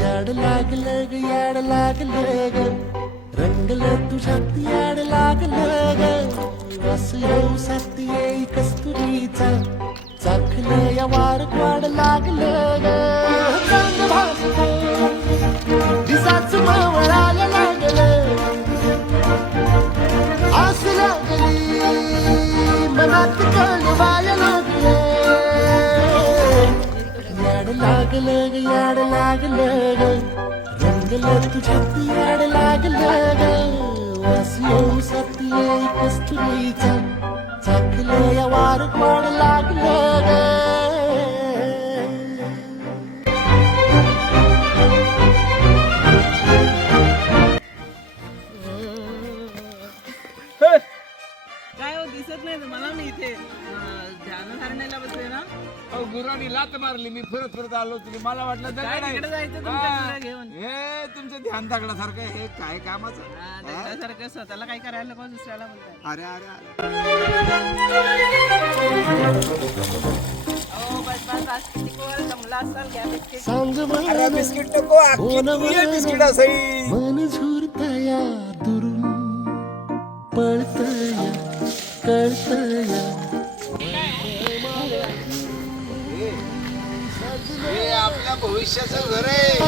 याड लागलं ग याड लागलं ग रंगलं तुझ्यात याड लागलं ग वास येऊ साथ येई कस्तुरीचा. चाखलं या वार वाड लागलं ग चांग भासलं दिसाच मावळायला लागलं. आस लागली मनात कळवायला लागलं याड लागलं रंगलं तुझ्यात याड लागलं ग वास येऊ सत्य कस्तुरीचा चाकलं या वार वाड लागलं काय हो दिसत नाही मला मी इथे. अहो गुरांनी लात मारली मी फिरत फिरत आलो तुम्ही मला वाटलं दगड काय आहे. तिकडे जायचं हा. घेऊन? हे तुमचं ध्यान दगडासारखं आहे. हे काय कामाचं? हा, दगडासारखं स्वतःला काय करायला नको दुसऱ्याला अरे अरे अरे. अहो बस बस बस किती कोळ जमला असाल घ्या बिस्किट. सांग अरे मला बिस्किट नको हो ना, अख्खी ना. बिस्किट असाई मन झुरतया दुरून पळतया कळतया भविष्याचं घर आहे.